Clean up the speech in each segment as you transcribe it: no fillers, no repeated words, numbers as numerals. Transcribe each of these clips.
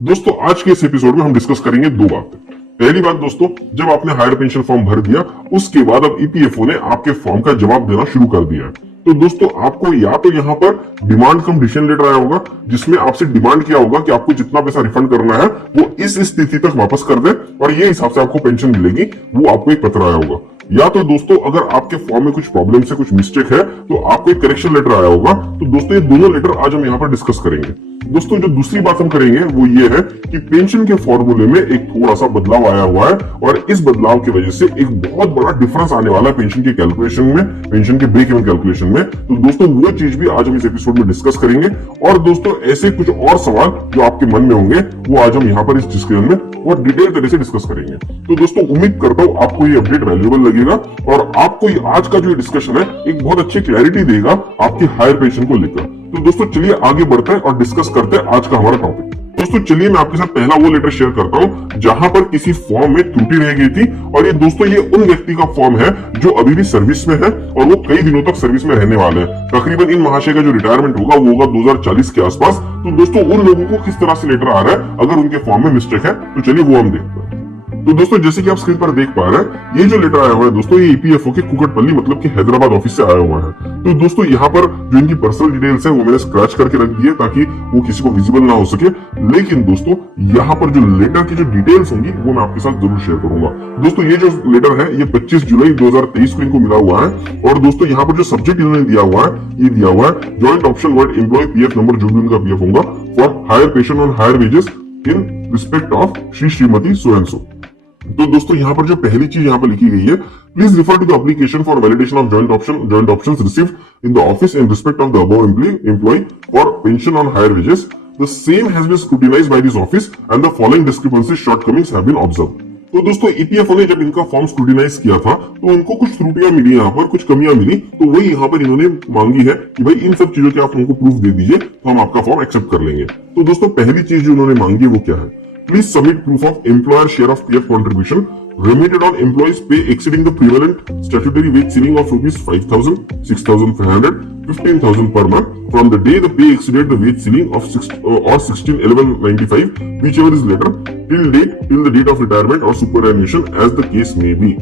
दोस्तों आज के इस एपिसोड में हम डिस्कस करेंगे दो बातें। पहली बात दोस्तों, जब आपने हायर पेंशन फॉर्म भर दिया उसके बाद अब ईपीएफओ ने आपके फॉर्म का जवाब देना शुरू कर दिया है। तो दोस्तों आपको या तो यहाँ पर डिमांड कम डिसीजन लेटर आया होगा जिसमें आपसे डिमांड किया होगा कि आपको जितना पैसा रिफंड करना है वो इस तिथि तक वापस कर दे और ये हिसाब से आपको पेंशन मिलेगी, वो आपको एक पत्र आया होगा। या तो दोस्तों अगर आपके फॉर्म में कुछ प्रॉब्लम से कुछ मिस्टेक है तो आपको एक करेक्शन लेटर आया होगा। तो दोस्तों ये दोनों लेटर आज हम यहाँ पर डिस्कस करेंगे। दोस्तों जो दूसरी बात हम करेंगे वो ये है कि पेंशन के फॉर्मूले में एक थोड़ा सा बदलाव आया हुआ है और इस बदलाव की वजह से एक बहुत बड़ा डिफरेंस आने वाला है पेंशन की कैलकुलेशन में, पेंशन के ब्रेक इवन कैलकुलेशन में। तो दोस्तों वो चीज भी आज हम इस एपिसोड में डिस्कस करेंगे और दोस्तों ऐसे कुछ और सवाल जो आपके मन में होंगे वो आज हम यहाँ पर इस डिस्कशन में और डिटेल तरह से डिस्कस करेंगे। तो दोस्तों उम्मीद करता हूँ आपको ये अपडेट वैल्यूएबल लगेगा और आपको आज का जो डिस्कशन है एक बहुत अच्छी क्लैरिटी देगा आपकी हायर पेंशन को लेकर। तो दोस्तों चलिए आगे बढ़ते हैं और डिस्कस करते हैं आज का हमारा टॉपिक। दोस्तों चलिए मैं आपके साथ पहला वो लेटर शेयर करता हूं जहां पर किसी फॉर्म में त्रुटि रह गई थी और ये दोस्तों ये उन व्यक्ति का फॉर्म है जो अभी भी सर्विस में है और वो कई दिनों तक सर्विस में रहने वाले हैं। तकरीबन इन महाशय का जो रिटायरमेंट होगा वो होगा 2040 के आसपास। तो दोस्तों उन लोगों को किस तरह से लेटर आ रहा है अगर उनके फॉर्म में मिस्टेक है तो चलिए वो हम देखते हैं। तो दोस्तों जैसे कि आप स्क्रीन पर देख पा रहे हैं ये जो लेटर आया हुआ है दोस्तों ये ईपीएफओ के कुकटपल्ली मतलब कि हैदराबाद ऑफिस से आया हुआ है। तो दोस्तों यहाँ पर जो इनकी पर्सनल डिटेल्स है वो मैंने स्क्रैच करके रख दी है ताकि वो किसी को विजिबल ना हो सके। लेकिन दोस्तों यहाँ पर जो लेटर की जो डिटेल्स होंगी वो मैं आपके साथ जरूर शेयर करूंगा। दोस्तों ये जो लेटर है ये 25 जुलाई 2023 को इनको मिला हुआ है और दोस्तों यहाँ पर जो सब्जेक्ट इन्होंने दिया हुआ है ये दिया हुआ है joint option word employ PF number जो भी उनका पीएफ होगा for higher pension on higher wages in respect of Shrimati so and so. तो दोस्तों यहाँ पर जो पहली चीज यहाँ पर लिखी गई है, please refer to the application for validation of joint options received in the office in respect of the above employ for pension on higher wages. The same has been scrutinised by this office and the following discrepancies shortcomings have been observed. तो दोस्तों EPFO ने जब इनका form scrutinise किया था तो उनको कुछ त्रुटियां मिली, यहाँ पर कुछ कमियां मिली। तो वही यहाँ पर इन्होंने मांगी है कि भाई इन सब चीजों के आप हमको प्रूफ दे दीजिए तो हम आपका फॉर्म एक्सेप्ट कर लेंगे। तो दोस्तों पहली चीज जो उन्होंने मांगी वो क्या है, please submit proof of employer share of PF contribution remitted on employees pay exceeding the prevalent statutory wage ceiling of rupees 5,000, 6,500, 15,000 per month from the day the pay exceeded the wage ceiling of 16/11/95, whichever is later, till the date of retirement or superannuation as the case may be।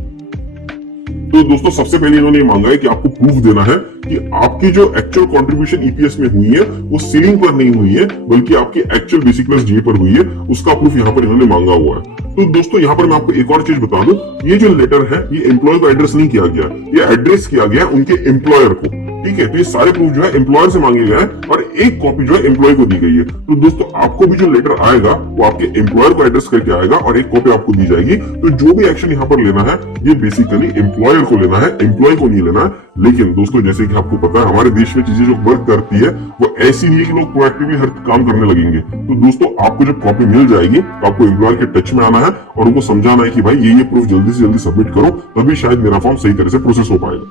तो दोस्तों सबसे पहले इन्होंने मांगा है कि आपको proof देना है कि आपकी जो एक्चुअल कंट्रीब्यूशन ईपीएस में हुई है वो सीलिंग पर नहीं हुई है बल्कि आपकी एक्चुअल बेसिक प्लस डीए पर हुई है, उसका प्रूफ यहाँ पर इन्होंने मांगा हुआ है। तो दोस्तों यहाँ पर मैं आपको एक और चीज बता दूं, ये जो लेटर है ये एम्प्लॉय को एड्रेस नहीं किया गया, ये एड्रेस किया गया उनके एम्प्लॉयर को। ठीक है, तो ये सारे प्रूफ जो है एम्प्लॉयर से मांगे गए हैं और एक कॉपी जो है एम्प्लॉय को दी गई है। तो दोस्तों आपको भी जो लेटर आएगा वो आपके एम्प्लॉयर को एड्रेस करके आएगा और एक कॉपी आपको दी जाएगी। तो जो भी एक्शन यहाँ पर लेना है ये बेसिकली एम्प्लॉयर को लेना है, एम्प्लॉय को नहीं लेना है। लेकिन दोस्तों जैसे कि आपको पता है हमारे देश में चीजें जो वर्क करती है वो ऐसी नहीं है कि लोग प्रोएक्टिवली हर काम करने लगेंगे। तो दोस्तों आपको जब कॉपी मिल जाएगी तो आपको एम्प्लॉयर के टच में आना है और उनको समझाना है कि भाई ये प्रूफ जल्दी से जल्दी सबमिट करो, तभी शायद मेरा फॉर्म सही तरह से प्रोसेस हो पाएगा।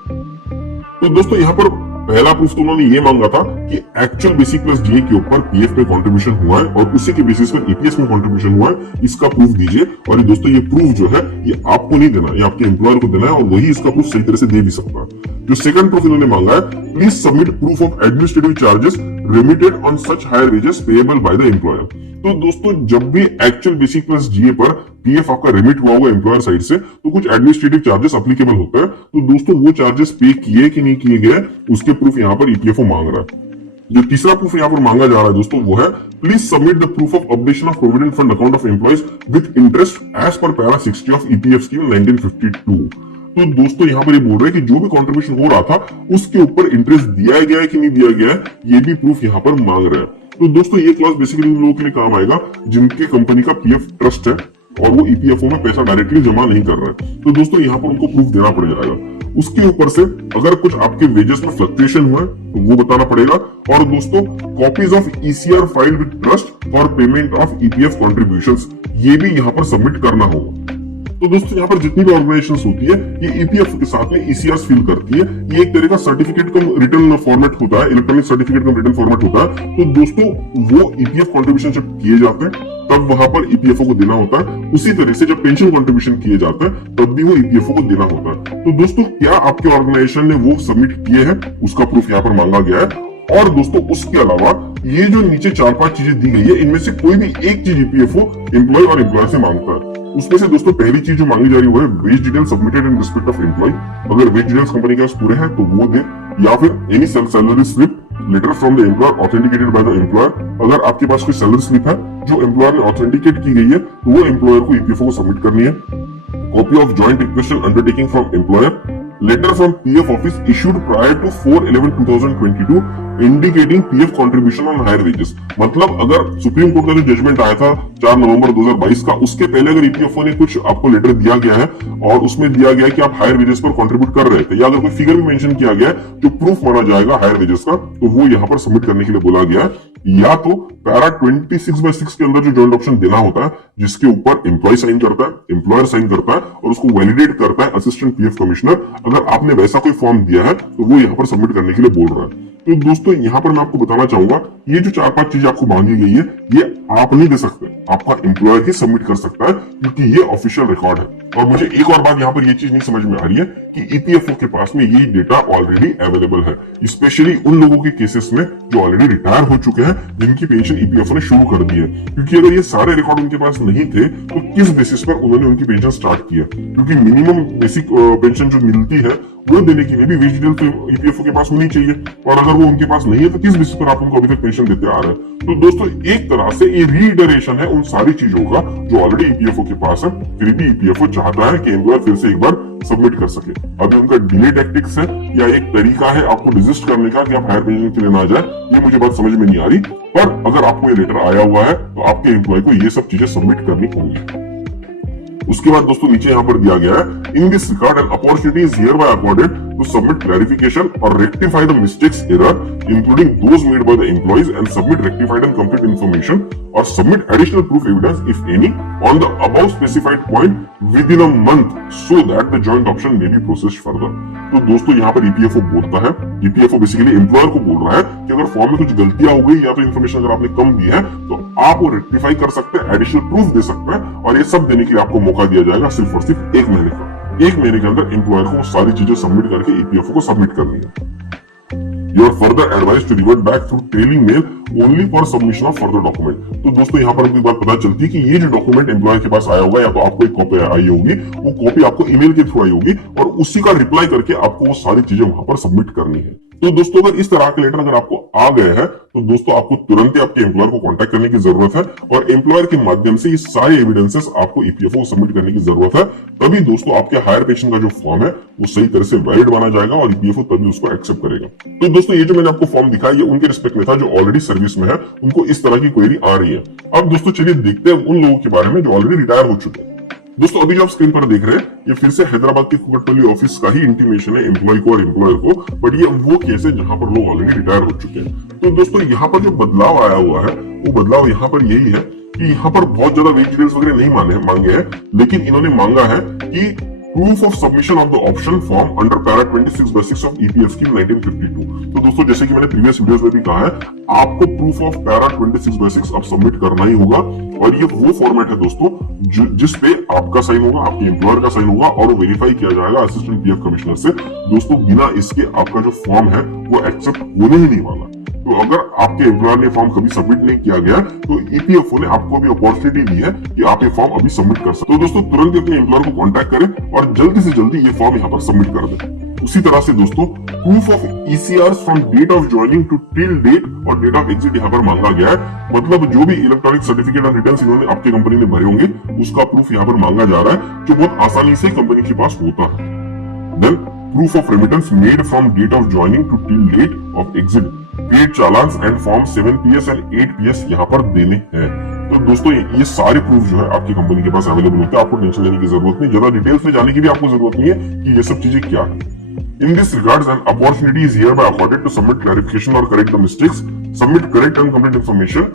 तो दोस्तों यहाँ पर पहला प्रूफ तो उन्होंने ये मांगा था कि एक्चुअल बेसिक प्लस डीए के ऊपर पीएफ पे कंट्रीब्यूशन हुआ है और उसी के बेसिस पर ईपीएस में कंट्रीब्यूशन हुआ है, इसका प्रूफ दीजिए। और दोस्तों ये प्रूफ जो है ये आपको नहीं देना, ये आपके एम्प्लॉयर को देना है और वही इसका प्रूफ सही तरह से दे भी सकता है। जो सेकंड प्रूफ इन्होंने मांगा है, please submit proof of administrative charges remitted on such higher wages payable by the employer. तो दोस्तों जब भी एक्चुअल बेसिक प्लस डीए पर पीएफ आपका रिमिट हुआ होगा एम्प्लॉयर साइड से तो कुछ एडमिनिस्ट्रेटिव चार्जेस एप्लीकेबल होते हैं। तो दोस्तों वो चार्जेस पे किए कि नहीं किए गए उसके प्रूफ यहाँ पर ईपीएफओ मांग रहा है। जो तीसरा प्रूफ यहाँ पर मांगा जा रहा है दोस्तों वो है, please submit the proof of updation of provident fund account of employees with interest as per para 60 of EPF scheme 1952। तो दोस्तों यहाँ पर ये बोल रहे हैं कि जो भी कंट्रीब्यूशन हो रहा था उसके ऊपर इंटरेस्ट दिया गया है कि नहीं दिया गया है, ये भी प्रूफ यहाँ पर मांग रहे हैं। तो दोस्तों ये क्लास बेसिकली उन लोगों के लिए काम आएगा जिनके कंपनी का पीएफ ट्रस्ट है और वो ईपीएफओ में पैसा डायरेक्टली जमा नहीं कर रहा है। तो दोस्तों यहाँ पर उनको प्रूफ देना पड़ जाएगा। उसके ऊपर से अगर कुछ आपके वेजेस में फ्लक्चुएशन हुआ है तो वो बताना पड़ेगा। और दोस्तों copies of ECR filed with trust for payment of EPF contributions ये भी यहाँ पर सबमिट करना होगा। तो दोस्तों यहाँ पर जितनी भी ऑर्गेनाइजेशंस होती है ये ईपीएफ के साथ में ईसीआर फिल करती है। ये एक तरह का सर्टिफिकेट कम रिटर्न फॉर्मेट होता है, इलेक्ट्रॉनिक सर्टिफिकेट कम रिटर्न फॉर्मेट होता है। तो दोस्तों वो ईपीएफ कंट्रीब्यूशन जब किए जाते हैं तब वहां पर ईपीएफओ को देना होता है। उसी तरह से जब पेंशन कंट्रीब्यूशन किए जाते हैं तब भी वो ईपीएफओ को देना होता है। तो दोस्तों क्या आपके ऑर्गेनाइजेशन ने वो सबमिट किए हैं उसका प्रूफ यहाँ पर मांगा गया है। और दोस्तों उसके अलावा ये जो नीचे 4-5 चीजें दी गई है, इनमें से कोई भी एक चीज ईपीएफओ एम्प्लॉय और एम्प्लॉयर से मांगता है। उसमें से दोस्तों पहली चीज जो मांगी जा रही है वो है wage detail submitted in respect of employ. अगर वेज डिटेल्स कंपनी के पास पूरे हैं तो वो दे, या फिर any salary slip letter from the employer authenticated by the employer. अगर आपके पास कोई सैलरी स्लिप है जो एम्प्लॉयर ने ऑथेंटिकेट की गई है तो वो एम्प्लॉयर को ईपीएफओ को सबमिट करनी है। Copy of joint equation undertaking from employer, letter from PF office issued prior to 4/11/2022 indicating PF contribution on higher wages. मतलब अगर सुप्रीम कोर्ट का जो जजमेंट आया था 4 नवंबर 2022 का, उसके पहले अगर ईपीएफओ ने कुछ आपको लेटर दिया गया है और उसमें दिया गया है कि आप हायर वेजेस पर कंट्रीब्यूट कर रहे थे, या अगर कोई फिगर भी मेंशन किया गया है जो प्रूफ माना जाएगा हायर वेजेस का, तो वो यहाँ पर सबमिट करने के लिए बोला गया है। या तो पैरा 26/6 के अंदर जो जॉइंट ऑप्शन देना होता है, जिसके ऊपर एम्प्लॉय साइन करता है, एम्प्लॉयर साइन करता है और उसको वैलिडेट करता है असिस्टेंट पीएफ कमिश्नर, अगर आपने वैसा कोई फॉर्म दिया है तो वो यहाँ पर सबमिट करने के लिए बोल रहा है। तो दोस्तों यहाँ पर मैं आपको बताना चाहूंगा, ये जो 4-5 चीजें आपको मांगी गई है, ये आप नहीं दे सकते, आपका एम्प्लॉयर ही सबमिट कर सकता है, क्योंकि ये ऑफिशियल रिकॉर्ड है। और मुझे एक और बात यहाँ पर ये चीज नहीं समझ में आ रही है कि ईपीएफओ के पास में ये डेटा ऑलरेडी अवेलेबल है, स्पेशली उन लोगों के केसेस में जो ऑलरेडी रिटायर हो चुके हैं, जिनकी पेंशन ईपीएफओ ने शुरू कर दी है। क्योंकि अगर ये सारे रिकॉर्ड उनके पास नहीं थे तो किस बेसिस पर उन्होंने उनकी पेंशन स्टार्ट किया? क्योंकि मिनिमम बेसिक पेंशन जो मिलती है वो देने के लिए भी वेज डिटेल तो ईपीएफओ के पास होनी चाहिए, और अगर वो उनके पास नहीं है तो किस बेसिस पर आप उनको अभी तक पेंशन देते आ रहे हैं? तो दोस्तों एक तरह से ये रीइटरेशन है उन सारी चीजों का जो ऑलरेडी ईपीएफओ के पास है, फिर भी ईपीएफओ चाहता है कि एम्प्लॉयर फिर से एक बार सबमिट कर सके। अभी उनका डिले टैक्टिक्स है या एक तरीका है आपको डिजिस्ट करने का कि आप हायर पेंशन के लिए ना जाए, ये मुझे बात समझ में नहीं आ रही। पर अगर आपको ये लेटर आया हुआ है तो आपके एम्प्लॉय को ये सब चीजें सबमिट करनी होंगी। उसके बाद दोस्तों नीचे यहाँ पर दिया गया है, in this record an opportunity is hereby accorded to submit clarification or rectify the mistakes error including those made by the employees and submit rectified and complete information or submit additional proof evidence if any on the above specified point within a month so that the joint option may be processed further. तो दोस्तों यहाँ पर EPFO बोलता है, EPFO basically employer को बोल रहा है कि अगर फॉर्म में कुछ गलतियां हो गई या तो इन्फॉर्मेशन अगर आपने कम दी है तो आप वो रेक्टिफाई कर सकते हैं, एडिशनल प्रूफ दे सकते हैं, और ये सब देने के लिए आपको मौका दिया जाएगा सिर्फ और सिर्फ 1 महीने का। 1 महीने के अंदर एम्प्लॉयर को सारी चीजें सबमिट करके ईपीएफओ को सबमिट करनी है। You are further advised to revert back through trailing mail only for submission of further document। तो दोस्तों यहाँ पर हमको एक बात पता चलती है कि ये जो डॉक्यूमेंट एम्प्लॉयर के पास आया होगा या तो आपको एक कॉपी आई होगी, वो कॉपी आपको ईमेल के थ्रू आई होगी और उसी का रिप्लाई करके आपको वो सारी चीजें वहां पर सबमिट करनी है। तो दोस्तों अगर इस तरह के लेटर अगर आपको आ गए हैं तो दोस्तों आपको तुरंत ही आपके एम्प्लॉयर को कांटेक्ट करने की जरूरत है और एम्प्लॉयर के माध्यम से ये सारे एविडेंसेस आपको ईपीएफओ को सबमिट करने की जरूरत है। तभी दोस्तों आपके हायर पेंशन का जो फॉर्म है वो सही तरह से वैलिड माना जाएगा और ईपीएफओ तभी उसको एक्सेप्ट करेगा। तो दोस्तों ये जो मैंने आपको फॉर्म दिखाया ये उनके रिस्पेक्ट में था जो ऑलरेडी सर्विस में है, उनको इस तरह की क्वेरी आ रही है। अब दोस्तों चलिए देखते हैं उन लोगों के बारे में जो ऑलरेडी रिटायर हो चुके हैं। दोस्तों अभी जो आप स्क्रीन पर देख रहे हैं ये फिर से हैदराबाद की कुकटपल्ली ऑफिस का ही इंटीमेशन है एम्प्लॉय को और एम्प्लॉयर को, बट ये वो केस है जहां पर लोग ऑलरेडी रिटायर हो चुके हैं। तो दोस्तों यहाँ पर जो बदलाव आया हुआ है वो बदलाव यहाँ पर यही है कि यहाँ पर बहुत ज्यादा वेज डिटेल्स वगैरह नहीं मांगे हैं, लेकिन इन्होंने मांगा है कि proof of submission of the option form under para 26/6 of EPF scheme 1952। तो दोस्तों जैसे कि मैंने प्रीवियस वीडियोस में भी कहा है, आपको प्रूफ ऑफ पैरा 26/6 अब सबमिट करना ही होगा और ये वो फॉर्मेट है दोस्तों जिस पे आपका साइन होगा, आपके एम्प्लॉयर का साइन होगा और वो वेरीफाई किया जाएगा असिस्टेंट पीएफ कमिश्नर से। दोस्तों बिना इसके आपका जो फॉर्म है वो एक्सेप्ट होने ही नहीं वाला। तो अगर आपके एम्प्लॉयर ने फॉर्म कभी सबमिट नहीं किया गया तो ईपीएफओ ने आपको भी अपॉर्चुनिटी दी है कि आप ये फॉर्म अभी सबमिट कर सकते हो। तो दोस्तों तुरंत ही अपने एम्प्लॉयर को कांटेक्ट करें और जल्दी से जल्दी ये फॉर्म यहाँ पर सबमिट कर दें। उसी तरह से दोस्तों proof of ECR from date of joining to till date और डेट ऑफ एग्जिट यहाँ पर मांगा गया है। मतलब जो भी इलेक्ट्रॉनिक सर्टिफिकेट और रिटर्न्स इन्होंने आपकी कंपनी में भरे होंगे उसका प्रूफ यहाँ पर मांगा जा रहा है, जो बहुत आसानी से कंपनी के पास होता है। Then proof of remittance made from date of joining to till date of exit, paid challans and form 7PS and 8PS यहाँ पर देने हैं। तो दोस्तों ये सारे प्रूफ जो है आपकी कंपनी के पास अवेलेबल होते हैं, आपको टेंशन लेने की जरूरत नहीं, ज्यादा डिटेल्स में जाने की भी आपको जरूरत नहीं है कि ये सब चीजें क्या है। In this regards an opportunity is hereby accorded to submit clarification or correct the mistakes, submit correct and complete information,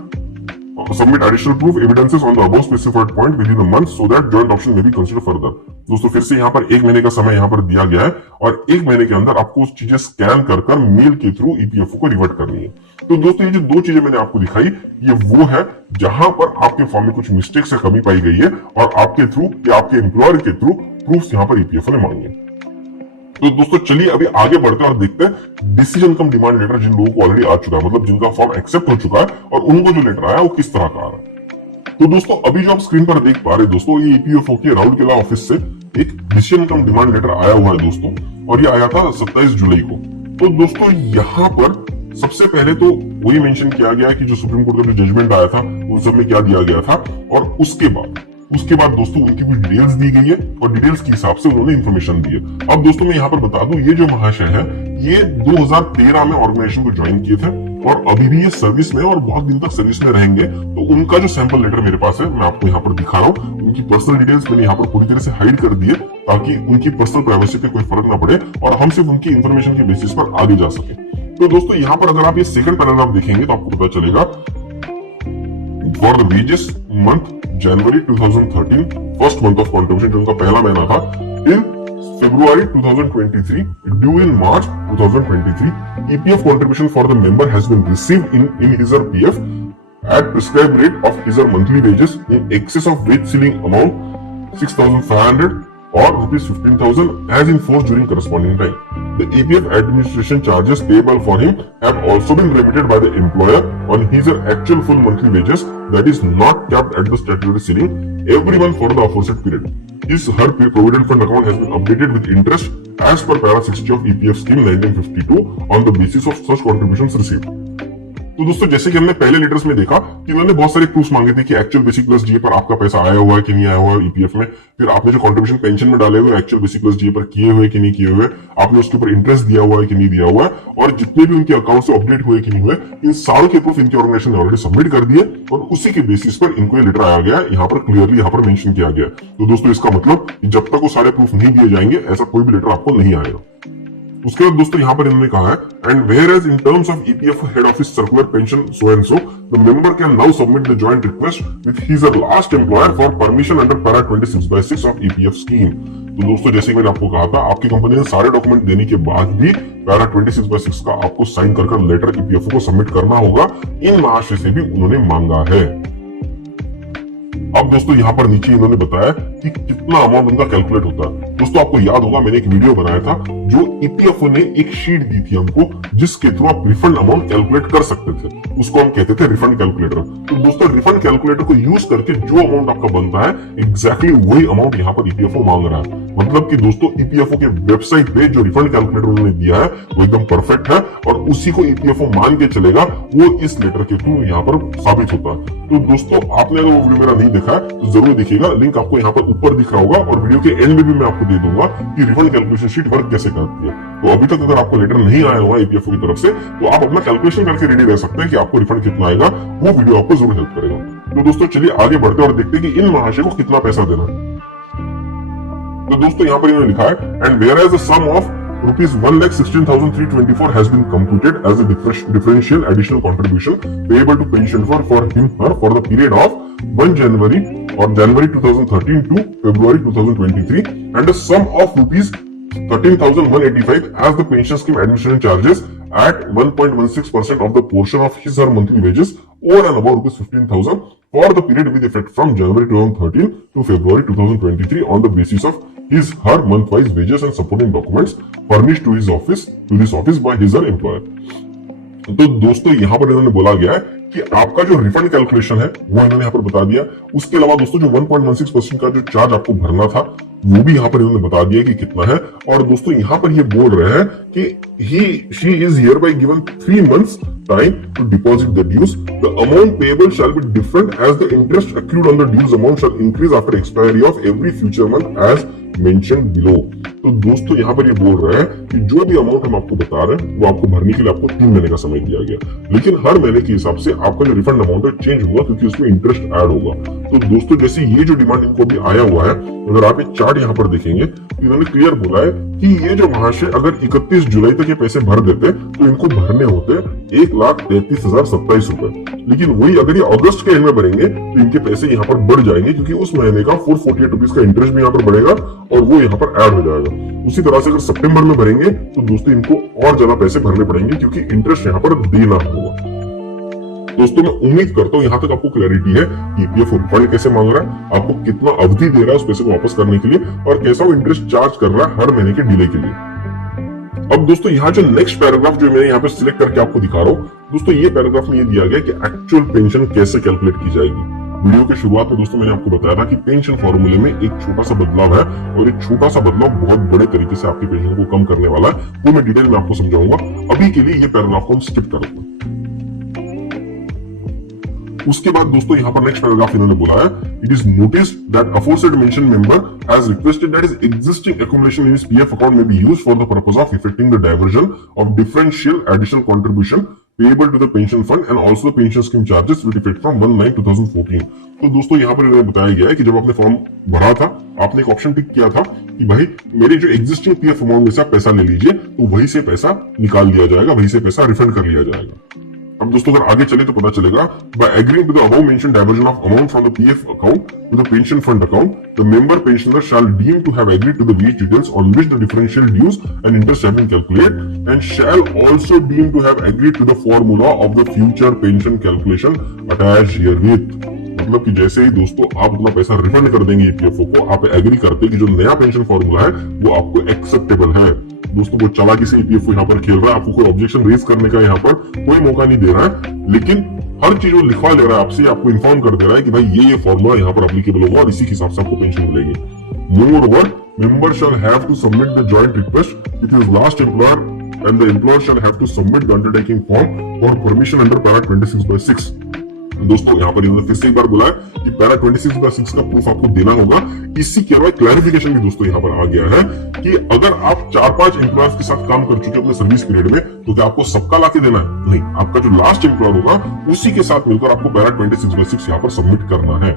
submit additional proof evidences on the above specified point within a month so that joint option may be considered further। दोस्तों फिर से यहाँ पर 1 महीने का समय यहाँ पर दिया गया है और 1 महीने के अंदर आपको उस चीजें स्कैन कर मेल के थ्रू ईपीएफओ को रिवर्ट करनी है। तो दोस्तों ये जो 2 चीजें मैंने आपको दिखाई ये वो है जहां पर आपके फॉर्म में कुछ मिस्टेक से कमी पाई गई है और आपके थ्रू या आपके एम्प्लॉयर के थ्रू प्रूफ यहाँ पर ईपीएफओ ने मांगे। तो दोस्तों चलिए अभी आगे बढ़ते हैं और देखते हैं डिसीजन कम डिमांड लेटर जिन लोगों को ऑलरेडी आ चुका है, मतलब जिनका फॉर्म एक्सेप्ट हो चुका है और उनको जो लेटर आया वो किस तरह का आ रहा है। तो दोस्तों अभी जो आप स्क्रीन पर देख पा रहे हैं दोस्तों, ये ईपीएफओ के राउरकेला ऑफिस से एक डिसीजन कम डिमांड लेटर आया हुआ है दोस्तों, और ये आया था 27 जुलाई को। तो दोस्तों यहाँ पर सबसे पहले तो वही मेंशन किया गया है कि जो सुप्रीम कोर्ट का जो जजमेंट आया था उन सब में क्या दिया गया था, और उसके बाद दोस्तों उनकी भी डिटेल्स दी गई है और डिटेल्स के हिसाब से उन्होंने इन्फॉर्मेशन दी है। अब दोस्तों मैं यहाँ पर बता दूं, ये जो महाशय है ये 2013 में ऑर्गेनाइजेशन को ज्वाइन किए थे और अभी भी ये सर्विस में और बहुत दिन तक सर्विस में रहेंगे। तो उनका जो सैंपल लेटर मेरे पास है मैं आपको यहाँ पर दिखा रहा हूँ। उनकी पर्सनल डिटेल्स मैंने यहाँ पर पूरी तरह से हाइड कर दी है ताकि उनकी पर्सनल प्राइवेसी पे कोई फर्क ना पड़े और हम सिर्फ उनकी इन्फॉर्मेशन के बेसिस पर आगे जा सके। तो दोस्तों यहाँ पर अगर आप ये सेकंड पैराग्राफ देखेंगे तो आपको पता चलेगा, for the wages month January 2013, first month of contribution जो उनका पहला महीना था, till February 2023, due in March 2023, EPF contribution for the member has been received in his or PF at prescribed rate of his or monthly wages in excess of wage ceiling amount 6,500 or rupees 15,000 as enforced during corresponding time. The EPF administration charges payable for him have also been remitted by the employer on his or actual full monthly wages that is not capped at the statutory ceiling every month for the aforesaid period. His her provident fund account has been updated with interest as per para 60 of EPF scheme 1952 on the basis of such contributions received. तो दोस्तों जैसे कि हमने पहले letters में देखा कि उन्होंने बहुत सारे प्रूफ मांगे थे कि एक्चुअल बेसिक प्लस जीए पर आपका पैसा आया हुआ है कि नहीं आया हुआ है ईपीएफ में, फिर आपने जो कंट्रीब्यूशन पेंशन में डाले हुए एक्चुअल बेसिक प्लस जीए पर किए हुए कि नहीं किए हुए, आपने उसके ऊपर इंटरेस्ट दिया हुआ है कि नहीं दिया हुआ है, और जितने भी उनके अकाउंट से अपडेट हुए कि नहीं हुए, इन सारों के प्रूफ इनकी ऑर्गेनाइजेशन ने ऑलरेडी सबमिट कर दिए और उसी के बेसिस पर इनको ये लेटर आया गया, यहाँ पर क्लियरली यहाँ पर मेंशन किया गया। तो दोस्तों इसका मतलब जब तक वो सारे प्रूफ नहीं दिए जाएंगे ऐसा कोई भी लेटर आपको नहीं आएगा। उसके बाद दोस्तों यहाँ पर इन्होंने कहा है, and whereas in terms of EPF head office circular pension so and so the member can now submit the joint request with his last employer for permission under para 26/6 of EPF scheme. तो दोस्तों जैसे मैंने आपको कहा था, आपकी company ने सारे डॉक्यूमेंट देने के बाद भी पैरा 26/6 का आपको साइन कर लेटर ईपीएफ को सबमिट करना होगा। इन महाशय से भी उन्होंने मांगा है। अब दोस्तों यहाँ पर नीचे इन्होंने बताया कि कितना अमाउंट उनका कैलकुलेट होता है। दोस्तों आपको याद होगा मैंने एक वीडियो बनाया था जो ईपीएफओ ने एक शीट दी थी हमको जिसके थ्रू आप रिफंड अमाउंट कैलकुलेट कर सकते थे, उसको हम कहते थे रिफंड कैलकुलेटर। तो दोस्तों रिफंड कैलकुलेटर को यूज करके जो अमाउंट आपका बनता है एग्जैक्टली वही अमाउंट यहाँ पर ईपीएफओ मांग रहा है। मतलब कि दोस्तों ईपीएफओ के वेबसाइट पे जो रिफंड कैलकुलेटर उन्होंने दिया है वो एकदम परफेक्ट है और उसी को ईपीएफओ मान के चलेगा, वो इस लेटर के थ्रू यहाँ पर साबित होता है। तो दोस्तों आपने अगर वो वीडियो मेरा नहीं देखा है तो जरूर देखिएगा, लिंक आपको यहाँ पर ऊपर दिख रहा होगा और वीडियो के एंड में भी मैं आपको दे दूंगा कि रिफंड कैलकुलेशन शीट वर्क कैसे करती है। तो अभी तक अगर आपको लेटर नहीं आया हुआ ईपीएफओ की तरफ से तो आप अपना कैलकुलेशन करके रेडी रह सकते हैं कि आपको रिफंड कितना आएगा, वो वीडियो आपको जरूर हेल्प करेगा। तो दोस्तों चलिए आगे बढ़ते हैं और देखते हैं कि इन महाशय को कितना पैसा देना है। तो दोस्तों यहाँ पर इन्होंने लिखा है, and whereas the sum of rupees 1,16,324 has been computed as a differential additional contribution payable to pension for him her for the period of 1 January or January 2013 to February 2023 and a sum of rupees 13,185 as the pension scheme administration charges at 1.16% of the portion of his or monthly wages over and above rupees 15,000 for the period with effect from January 2013 to February 2023 on the basis of his her month-wise wages and supporting documents furnished to this office by his or employer। तो दोस्तों यहाँ पर इन्होंने बोला गया है कि आपका जो रिफंड कैलकुलेशन है वो इन्होंने यहाँ पर बता दिया। उसके अलावा दोस्तों जो 1.16% का जो चार्ज आपको भरना था वो भी यहाँ पर इन्होंने बता दिया कि कितना है। और दोस्तों यहाँ पर ये बोल रहे हैं कि she is hereby given 3 months time to deposit the dues. The amount payable shall be different as the interest accrued on the dues amount shall increase after expiry of every future month as mentioned below। तो दोस्तों यहाँ पर ये बोल रहे हैं कि जो भी अमाउंट हम आपको बता रहे हैं वो आपको भरने के लिए आपको 3 महीने का समय दिया गया, लेकिन हर महीने के हिसाब से आपका जो रिफंड अमाउंट है चेंज होगा क्योंकि उसमें इंटरेस्ट ऐड होगा। तो दोस्तों जैसे ये जो डिमांड इनको भी आया हुआ है, अगर आप ये चार्ट यहाँ पर देखेंगे तो इन्होंने क्लियर बोला है कि ये जो महाशय अगर 31 जुलाई तक ये पैसे भर देते तो इनको भरने होते 1,33,027 रुपए, लेकिन वही अगर ये अगस्त के एंड में भरेंगे तो इनके पैसे यहाँ पर बढ़ जाएंगे क्योंकि उस महीने का 448 रुपीज का इंटरेस्ट भी यहाँ पर बढ़ेगा और वो यहाँ पर ऐड हो जाएगा। उसी तरह से अगर सितंबर में भरेंगे तो दोस्तों इनको और ज्यादा पैसे भरने पड़ेंगे क्योंकि इंटरेस्ट यहाँ पर देना होगा। दोस्तों मैं उम्मीद करता हूँ यहाँ तक आपको क्लैरिटी है कि ईपीएफओ रिफंड कैसे मांग रहा है, आपको कितना अवधि दे रहा है उस पैसे को वापस करने के लिए और कैसा वो इंटरेस्ट चार्ज कर रहा है हर महीने के डिले के लिए। अब दोस्तों यहाँ जो नेक्स्ट पैराग्राफ जो मैं यहाँ पे सिलेक्ट करके आपको दिखा रहा हूँ दोस्तों, ये पैराग्राफ में ये दिया गया कि एक्चुअल पेंशन कैसे कैलकुलेट की जाएगी। वीडियो के शुरुआत में दोस्तों मैंने आपको बताया था कि पेंशन फॉर्मूले में एक छोटा सा बदलाव है और एक छोटा सा बदलाव बहुत बड़े तरीके से आपकी पेंशन को कम करने वाला है, वो मैं डिटेल में आपको समझाऊंगा। अभी के लिए ये पैराग्राफ को हम स्किप करेंगे। उसके बाद दोस्तों यहाँ पर नेक्स्ट पैराग्राफ इन्होंने बोला है, it is noticed that aforesaid mention member has requested that his existing accumulation in his PF account में be used for the purpose of effecting the diversion of differential additional contribution payable to the pension fund and also the pension scheme charges with effect from 1/9/2014। तो दोस्तों यहाँ पर इन्होंने बताया गया है कि जब आपने फॉर्म भरा था, आपने एक ऑप्शन टिक किया था कि भाई मेरे जो एग्जिस्टिंग पीएफ अमाउंट में से आप पैसा ले लीजिए, तो वहीं से पैसा निकाल लिया जाएगा, वहीं से पैसा रिफंड कर लिया जाएगा। अब दोस्तों अगर आगे चले तो पता चलेगा, by agreeing to the above mentioned diversion of amount from the PF account to the pension fund account, the member pensioner shall deem to have agreed to the wage details on which the differential dues and interest have been calculated and shall also deem to have agreed to the formula of the future pension calculation attached herewith. मतलब कि जैसे ही दोस्तों आप अपना पैसा refund कर देंगे EPFO को, आप एग्री करते हैं कि जो नया पेंशन फॉर्मूला है वो आपको एक्सेप्टेबल है। दोस्तों वो चालाकी से ईपीएफओ यहाँ पर खेल रहा है, आपको कोई ऑब्जेक्शन रेज करने का यहाँ पर कोई मौका नहीं दे रहा है, लेकिन हर चीज वो लिखवा ले रहा है आपसे, आपको इन्फॉर्म कर दे रहा है कि भाई ये फॉर्मूला यहाँ पर एप्लीकेबल होगा और इसी के हिसाब से आपको पेंशन मिलेगी। Moreover, member shall have to submit the joint request with his last employer and the employer shall have to submit the undertaking form for permission under para 26/6। दोस्तों यहाँ पर इन्होंने फिर से एक बार बोला है कि पैरा 26/6 का प्रूफ आपको देना होगा। इसी के अलावा क्लैरिफिकेशन भी दोस्तों यहाँ पर आ गया है कि अगर आप 4-5 एम्प्लॉयर्स के साथ काम कर चुके अपने सर्विस पीरियड में, तो क्या आपको सबका लाके देना है? नहीं, आपका जो लास्ट एम्प्लॉयर होगा उसी के साथ मिलकर आपको पैरा 26/6 यहाँ पर सबमिट करना है।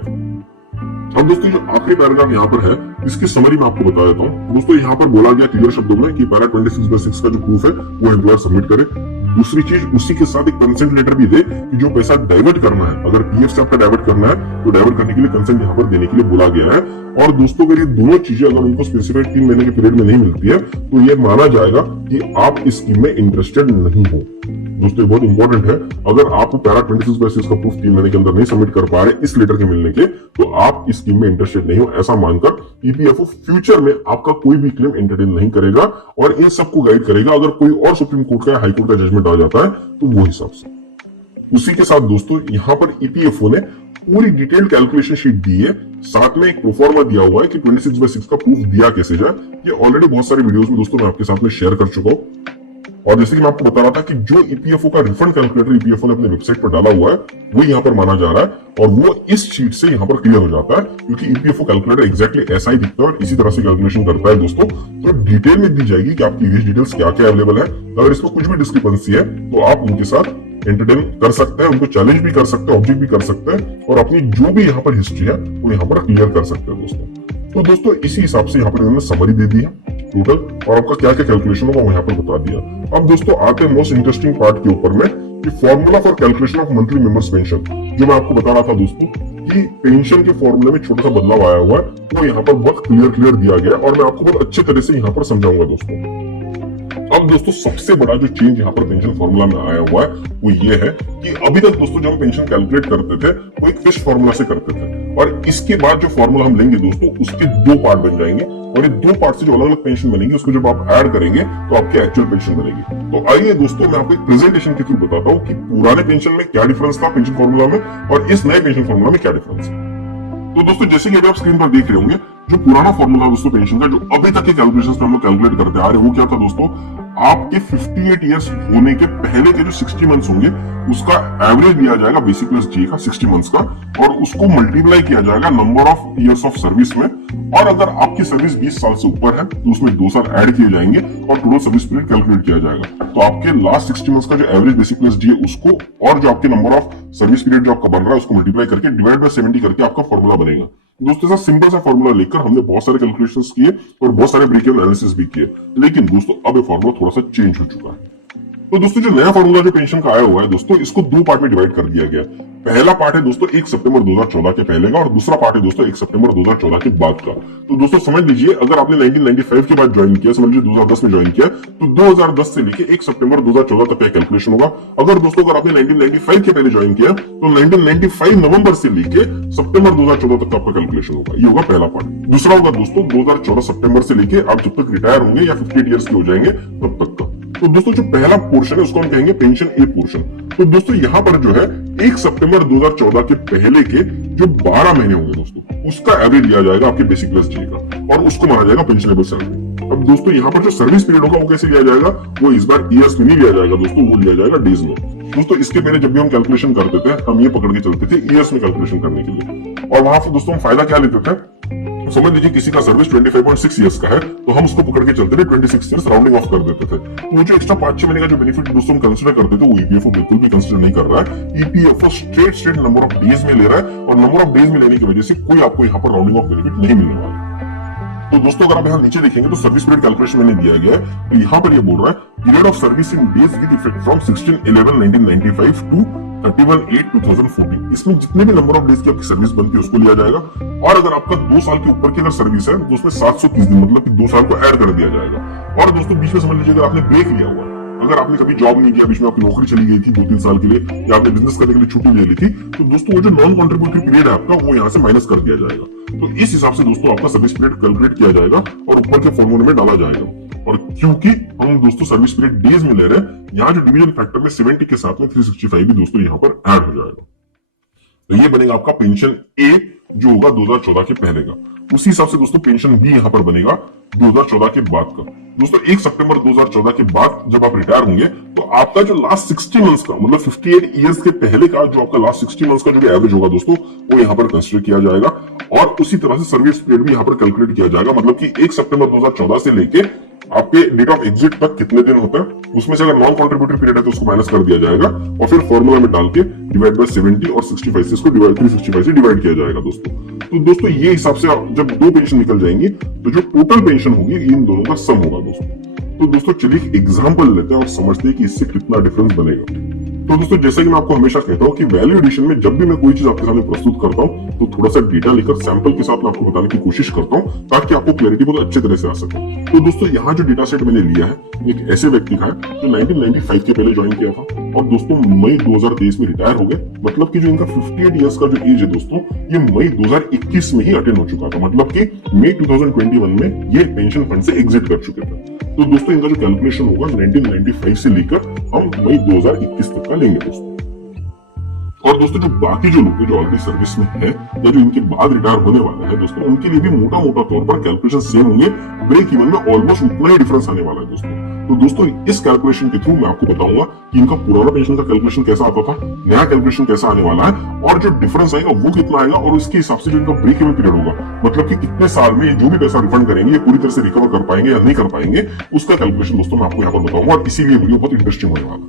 अब दोस्तों जो आखिरी पैराग्राफ यहाँ पर है, इसकी समरी मैं आपको बता देता हूँ। दोस्तों यहाँ पर बोला गया क्लियर शब्दों में कि पैरा 26/6 का जो प्रूफ है वो एम्प्लॉयर सबमिट करे। दूसरी चीज, उसी के साथ एक कंसेंट लेटर भी दे कि जो पैसा डाइवर्ट करना है, अगर पीएफ से आपका डाइवर्ट करना है तो डाइवर्ट करने के लिए कंसेंट यहाँ पर देने के लिए बोला गया है। और दोस्तों अगर ये दोनों चीजें अगर उनको स्पेसिफाइड 3 महीने के पीरियड में नहीं मिलती है, तो ये माना जाएगा कि आप इस स्कीम में इंटरेस्टेड नहीं हो। दोस्तों बहुत इंपॉर्टेंट है, अगर आप पैरा 26/6 का प्रूफ 3 महीने के अंदर नहीं सबमिट कर पा रहे इस लेटर के मिलने के, तो आप इस स्कीम में इंटरेस्टेड नहीं हो, ऐसा मानकर ईपीएफओ फ्यूचर में आपका कोई भी क्लेम एंटरटेन नहीं करेगा और इन सबको गाइड करेगा। अगर कोई और सुप्रीम कोर्ट का हाई कोर्ट का जजमेंट आ जाता है तो वो हिसाब से। उसी के साथ दोस्तों यहाँ पर ईपीएफओ ने पूरी डिटेल्ड कैलकुलेशन शीट दी है, साथ में एक प्रोफॉर्मा दिया हुआ है कि 26/6 का प्रूफ दिया कैसे जाए। ये ऑलरेडी बहुत सारे वीडियोस में दोस्तों मैं आपके साथ में शेयर कर चुका हूँ। और जैसे कि मैं आपको बता रहा था कि जो ईपीएफओ का रिफंड कैलकुलेटर ईपीएफओ ने अपने वेबसाइट पर डाला हुआ है वो यहाँ पर माना जा रहा है और वो इस शीट से यहाँ पर क्लियर हो जाता है, क्योंकि ईपीएफओ कैलकुलेटर एग्जैक्टली ऐसा ही दिखता है और इसी तरह से कैलकुलेशन करता है दोस्तों। तो डिटेल में दी जाएगी कि आपकी वेज डिटेल्स क्या क्या अवेलेबल है। अगर इसमें कुछ भी डिस्क्रिपेंसी है तो आप उनके साथ एंटरटेन कर सकते हैं, उनको चैलेंज भी कर सकते हैं, ऑब्जेक्ट भी कर सकते हैं और अपनी जो भी यहाँ पर हिस्ट्री है वो यहाँ पर क्लियर कर सकते हैं दोस्तों। तो दोस्तों इसी हिसाब से यहाँ पर इन्होंने समरी दे दी है टोटल, और आपका क्या क्या कैलकुलेशन होगा वो यहाँ पर बता दिया। अब दोस्तों आते हैं मोस्ट इंटरेस्टिंग पार्ट के ऊपर में कि formula for calculation of monthly members pension. जो मैं आपको बता रहा था दोस्तों कि पेंशन के फॉर्मूले में छोटा सा बदलाव आया हुआ है, वो यहाँ पर बहुत क्लियर दिया गया और मैं आपको बहुत अच्छे तरह से यहाँ पर समझाऊंगा दोस्तों। अब दोस्तों सबसे बड़ा जो चेंज यहाँ पर पेंशन फॉर्मूला में आया हुआ है वो ये है कि अभी तक दोस्तों जो हम पेंशन कैलकुलेट करते थे वो एक फिक्स्ड फॉर्मूला से करते थे, और इसके बाद जो फॉर्मूला हम लेंगे दोस्तों उसके 2 पार्ट बन जाएंगे और ये 2 पार्ट से जो अलग अलग पेंशन बनेंगे उसको जब आप ऐड करेंगे तो आपकी एक्चुअल पेंशन बनेगी। तो आइए दोस्तों मैं आपको एक प्रेजेंटेशन के थ्रू बताता हूँ कि पुराने पेंशन में क्या डिफरेंस था पेंशन फॉर्मूला में और इस नए पेंशन फॉर्मूला में क्या डिफरेंस है। तो दोस्तों जैसे कि अभी आप स्क्रीन पर देख रहे होंगे, जो पुराना फॉर्मूला दोस्तों पेंशन का जो अभी तक के कैलकुलेशंस में हम लोग कैलकुलेट करते आ रहे हैं वो क्या था दोस्तों, आपके 58 इयर्स होने के पहले के जो 60 मंथ्स होंगे उसका एवरेज लिया जाएगा बेसिक प्लस जे का 60 मंथ्स का और उसको मल्टीप्लाई किया जाएगा number of years of service में, और अगर आपकी सर्विस 20 साल से ऊपर है तो उसमें 2 साल ऐड किए जाएंगे और टोटल सर्विस पीरियड कैलकुलेट किया जाएगा। तो आपके लास्ट 60 मंथ्स का जो एवरेज बेसिक प्लस जे उसको और जो आपके नंबर ऑफ सर्विस पीरियड जो आपका बन रहा है उसको मल्टीप्लाई करके डिवाइड बाय 70 करके आपका फॉर्मूला बनेगा। दोस्तों ऐसा सिंपल सा फॉर्मूला लेकर हमने बहुत सारे कैलकुलेशंस किए और बहुत सारे ब्रेकडाउन एनालिसिस भी किए, लेकिन दोस्तों अब ये फॉर्मूला थोड़ा सा चेंज हो चुका है। तो दोस्तों जो नया फॉर्मूला जो पेंशन का आया हुआ है दोस्तों, इसको 2 पार्ट में डिवाइड कर दिया गया। पहला पार्ट है दोस्तों 1 सितंबर 2014 के पहले का और दूसरा पार्ट है दोस्तों 1 सितंबर 2014 के बाद का। तो दोस्तों समझ लीजिए अगर आपने 1995 के बाद ज्वाइन किया, समझ लीजिए 2010 में ज्वाइन किया, तो 2010 से लेके 1 सितंबर 2014 तक का कैलकुलेशन होगा। अगर दोस्तों अगर आपने 1995 के पहले ज्वाइन किया तो 1995 नवंबर से लेके सितंबर 2014 तक का आपका कैलकुलेशन होगा। ये होगा पहला पार्ट। दूसरा होगा दोस्तों 2014 सितंबर से लेके आप जब तक रिटायर होंगे या 58 ईयर्स के हो जाएंगे तब तक का। तो दोस्तों जो पहला पोर्शन है उसको हम कहेंगे पेंशन ए पोर्शन। तो दोस्तों यहाँ पर जो है 1 सितंबर 2014 के पहले के जो 12 महीने होंगे दोस्तों, उसका एवरेज लिया जाएगा आपके बेसिक प्लस जे का और उसको माना जाएगा पेंशनेबल सैलरी। अब दोस्तों यहाँ पर जो सर्विस पीरियड होगा वो कैसे लिया जाएगा, वो इस बार ईयर्स में नहीं लिया जाएगा दोस्तों, वो लिया जाएगा डेज में। दोस्तों इसके पहले जब भी हम कैलकुलेशन करते थे हम ये पकड़ के चलते थे ईयर्स में कैलकुलेशन करने के लिए, और वहां पर दोस्तों हम फायदा क्या लेते थे, समझ लीजिए किसी का सर्विस 25.6 इयर्स का है तो हम उसको पकड़ के चलते थे 26 इयर्स राउंडिंग ऑफ कर देते थे। तो वो जो एक्स्ट्रा 5-6 महीने का जो बेनिफिट दोस्तों हम कंसीडर करते थे वो ईपीएफओ बिल्कुल भी कंसीडर नहीं कर रहा है। EPFO straight number of days में ले रहा है और नंबर ऑफ डेज में लेने की वजह से कोई आपको यहाँ पर राउंडिंग ऑफ बेनिफिट नहीं मिलने वाला। तो दोस्तों अगर आप यहाँ नीचे देखेंगे तो सर्विस पीरियड कैलकुलेशन मैंने दिया गया है, तो यहाँ पर ये बोल रहा है period of service in days with effect from 16/11/1995 to 31/8/2014। इसमें जितने भी नंबर ऑफ डेज की आपकी सर्विस बनती है उसको लिया जाएगा, और अगर आपका 2 साल के ऊपर की अगर सर्विस है तो उसमें 730 दिन मतलब कि 2 साल को ऐड कर दिया जाएगा। और दोस्तों बीच में समझ लीजिए अगर आपने ब्रेक लिया हुआ, अगर आपने कभी जॉब नहीं किया, बीच में आपकी नौकरी चली गई थी 2-3 साल के लिए, या आपने बिजनेस करने के लिए छुट्टी ले ली थी, तो दोस्तों वो जो नॉन कॉन्ट्रीब्यूटरी पीरियड है आपका वो यहाँ से माइनस कर दिया जाएगा। तो इस हिसाब से दोस्तों आपका सर्विस पीरियड कैलकुलेट किया जाएगा और ऊपर के फॉर्मूले में डाला जाएगा। और क्योंकि हम दोस्तों सर्विस पीरियड डेज में ले रहे हैं, यहाँ जो डिवीजन फैक्टर में 70 के साथ में 365 भी दोस्तों यहाँ पर ऐड हो जाएगा। तो ये बनेगा आपका पेंशन ए जो होगा 2014 के पहले का। उसी हिसाब से दोस्तों पेंशन बी यहाँ पर बनेगा 2014 के बाद का। दोस्तों 1 सितंबर 2014 के बाद जब आप रिटायर होंगे तो आपका जो लास्ट 60 मंथ्स का मतलब 58 इयर्स के पहले का जो आपका लास्ट 60 मंथ्स का जो भी एवरेज होगा दोस्तों वो यहाँ पर कंसिडर किया जाएगा, और उसी तरह से सर्विस पीरियड भी यहाँ पर कैलकुलेट किया जाएगा। मतलब कि 1 सितंबर 2014 से लेके आपके डेट ऑफ एग्जिट तक कितने दिन होता है, उसमें से अगर नॉन कॉन्ट्रीब्यूटरी पीरियड है तो उसको माइनस कर दिया जाएगा और फिर फॉर्मूला में डाल के डिवाइड बाय 70 और 65 से इसको 365 से डिवाइड किया जाएगा दोस्तों। तो दोस्तों ये हिसाब से जब 2 पेंशन निकल जाएंगी तो जो टोटल पेंशन होगी इन दोनों का सम होगा दोस्तों। तो दोस्तों चलिए एक एग्जांपल लेते हैं और समझते हैं कि इससे कितना डिफरेंस बनेगा। तो दोस्तों जैसे कि मैं आपको हमेशा कहता हूं कि वैल्यू एडिशन में जब भी मैं कोई चीज आपके सामने प्रस्तुत करता हूं तो थोड़ा सा डेटा लेकर सैंपल के साथ मैं आपको बताने की कोशिश करता हूं ताकि आपको क्लैरिटी बहुत अच्छे तरह से आ सके। तो दोस्तों यहाँ जो डेटा सेट मैंने लिया है एक ऐसे व्यक्ति का है जो 1995 के पहले ज्वाइन किया था और दोस्तों मई 2023 में रिटायर हो गए। मतलब कि जो इनका 58 इयर्स का जो एज है दोस्तों ये मई 2021 में ही अटेंड हो चुका था, मतलब कि मई 2021 में ये पेंशन फंड से एग्जिट कर चुके थे। तो दोस्तों इनका जो कैलकुलेशन होगा 1995 से लेकर हम मई 2021 तक का लेंगे दोस्तों। और दोस्तों जो बाकी जो लोग जो ऑलरेडी सर्विस में है या जो इनके बाद रिटायर होने वाले हैं दोस्तों उनके लिए भी मोटा तौर पर कैलकुलेशन सेम होंगे, ब्रेक इवन में ऑलमोस्ट उतना ही डिफरेंस आने वाला है दोस्तों। तो दोस्तों इस कैलकुलेशन के थ्रू मैं आपको बताऊंगा कि इनका पुराना पेंशन का कैलकुलेशन कैसा आता था, नया कैलकुलेशन कैसा आने वाला है और जो डिफरेंस आएगा वो कितना आएगा, और उसके हिसाब से जो इनका ब्रेक इवन पीरियड होगा मतलब कि कितने साल में जो भी पैसा रिफंड करेंगे ये पूरी तरह से रिकवर कर पाएंगे या नहीं कर पाएंगे, उसका कैलकुलेशन दोस्तों मैं आपको यहाँ पर बताऊंगा और इसीलिए वीडियो बहुत इंटरेस्टिंग होने वाला है।